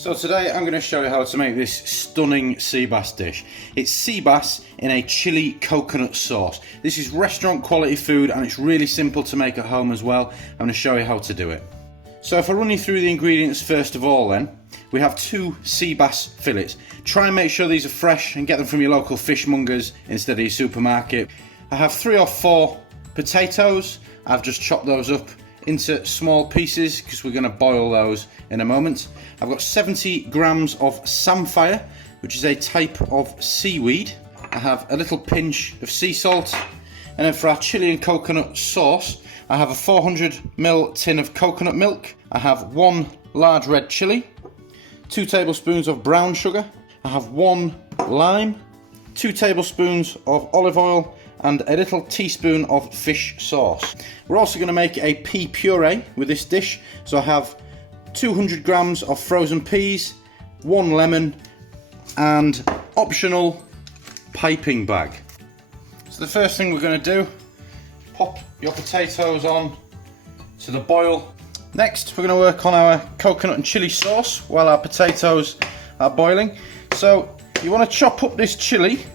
So today I'm going to show you how to make this stunning sea bass dish. It's sea bass in a chili coconut sauce. This is restaurant quality food and it's really simple to make at home as well. I'm going to show you how to do it. So if I run you through the ingredients first of all then, we have 2 sea bass fillets. Try and make sure these are fresh and get them from your local fishmongers instead of your supermarket. I have 3 or 4 potatoes. I've just chopped those up into small pieces because we're going to boil those in a moment. I've got 70 grams of Samphire, which is a type of seaweed. I have a little pinch of sea salt, and then for our chili and coconut sauce I have a 400ml tin of coconut milk. I have 1 large red chili, 2 tablespoons of brown sugar, I have 1 lime, 2 tablespoons of olive oil, and a little teaspoon of fish sauce. We're also going to make a pea puree with this dish. So I have 200 grams of frozen peas, 1 lemon, and optional piping bag. So the first thing we're going to do, pop your potatoes on to the boil. Next we're going to work on our coconut and chili sauce while our potatoes are boiling. So you want to chop up this chili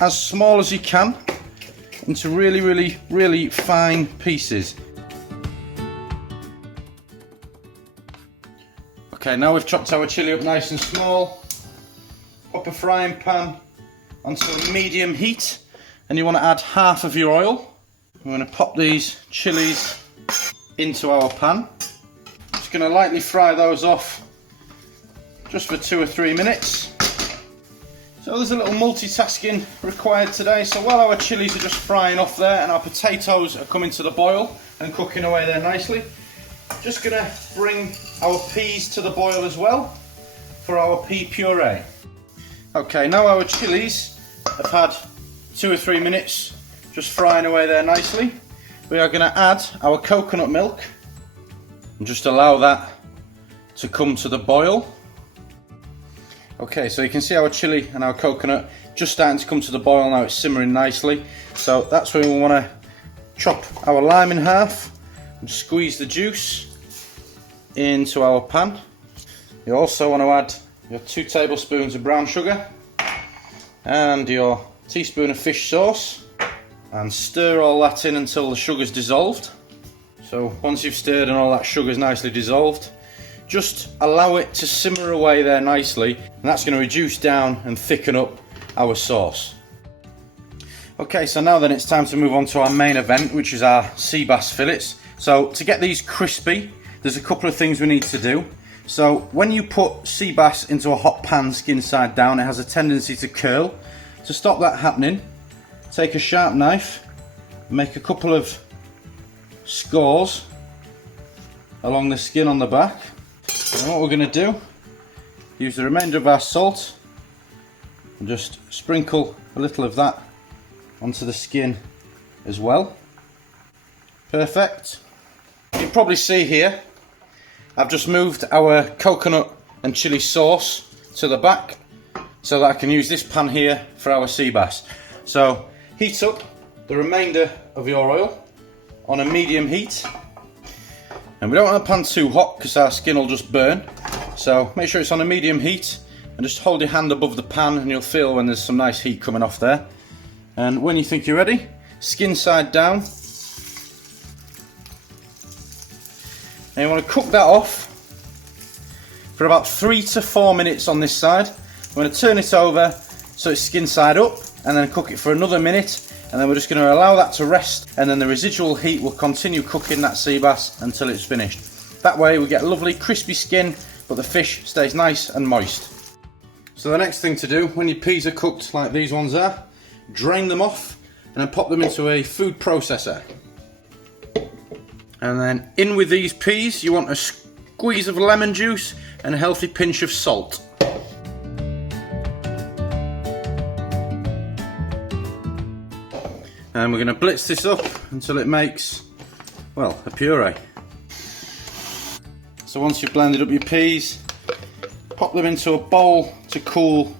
as small as you can into really fine pieces. Okay, now we've chopped our chili up nice and small. Pop a frying pan onto a medium heat and you want to add half of your oil. We're going to pop these chilies into our pan. Just going to lightly fry those off just for 2 or 3 minutes. So there's a little multitasking required today. So while our chilies are just frying off there and our potatoes are coming to the boil and cooking away there nicely, just going to bring our peas to the boil as well for our pea puree. Okay, now our chilies have had 2 or 3 minutes just frying away there nicely. We are going to add our coconut milk and just allow that to come to the boil. Okay, so you can see our chili and our coconut just starting to come to the boil now. It's simmering nicely. So that's where we want to chop our lime in half and squeeze the juice into our pan. You also want to add your 2 tablespoons of brown sugar and your teaspoon of fish sauce and stir all that in until the sugar's dissolved. So once you've stirred and all that sugar's nicely dissolved, just allow it to simmer away there nicely, and that's going to reduce down and thicken up our sauce. Okay, so now then it's time to move on to our main event, which is our sea bass fillets. So to get these crispy, there's a couple of things we need to do. So when you put sea bass into a hot pan skin side down, it has a tendency to curl. To stop that happening, take a sharp knife, make a couple of scores along the skin on the back. And what we're going to do, use the remainder of our salt and just sprinkle a little of that onto the skin as well. Perfect. You can probably see here I've just moved our coconut and chili sauce to the back so that I can use this pan here for our sea bass. So heat up the remainder of your oil on a medium heat. And we don't want the pan too hot because our skin will just burn. So make sure it's on a medium heat and just hold your hand above the pan and you'll feel when there's some nice heat coming off there. And when you think you're ready, skin side down. And you want to cook that off for about 3 to 4 minutes on this side. We're going to turn it over so it's skin side up and then cook it for another minute. And then we're just going to allow that to rest, and then the residual heat will continue cooking that sea bass until it's finished. That way we get a lovely crispy skin, but the fish stays nice and moist. So the next thing to do, when your peas are cooked like these ones are, drain them off and then pop them into a food processor. And then in with these peas you want a squeeze of lemon juice and a healthy pinch of salt. And we're going to blitz this up until it makes, well, a puree. So once you've blended up your peas, pop them into a bowl to cool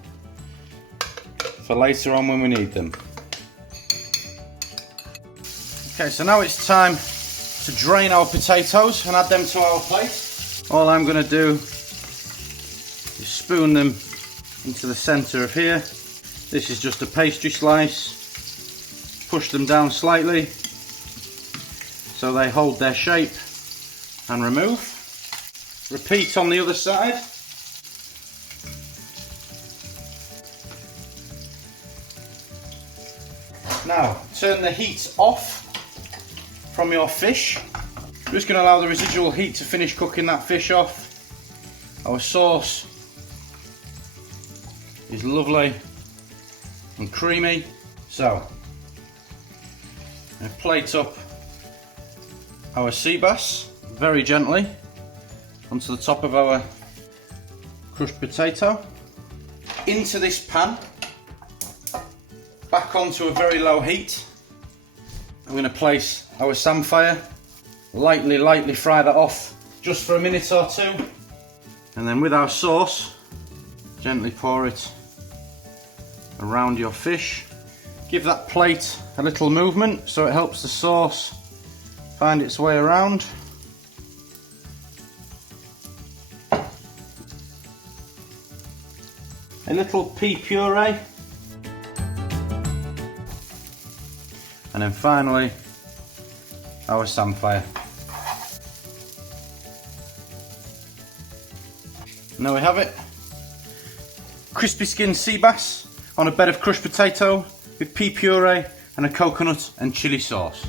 for later on when we need them. Okay, so now it's time to drain our potatoes and add them to our plate. All I'm going to do spoon them into the centre of here. This is just a pastry slice. Push them down slightly so they hold their shape and remove. Repeat on the other side. Now turn the heat off from your fish. I'm just going to allow the residual heat to finish cooking that fish off. Our sauce is lovely and creamy. So, I'm going to plate up our sea bass very gently onto the top of our crushed potato. Into this pan, back onto a very low heat. I'm going to place our samphire, lightly fry that off just for a minute or two, and then with our sauce, gently pour it around your fish. Give that plate a little movement so it helps the sauce find its way around. A little pea puree, and then finally our samphire. And there we have it. Crispy skinned sea bass on a bed of crushed potato with pea puree and a coconut and chilli sauce.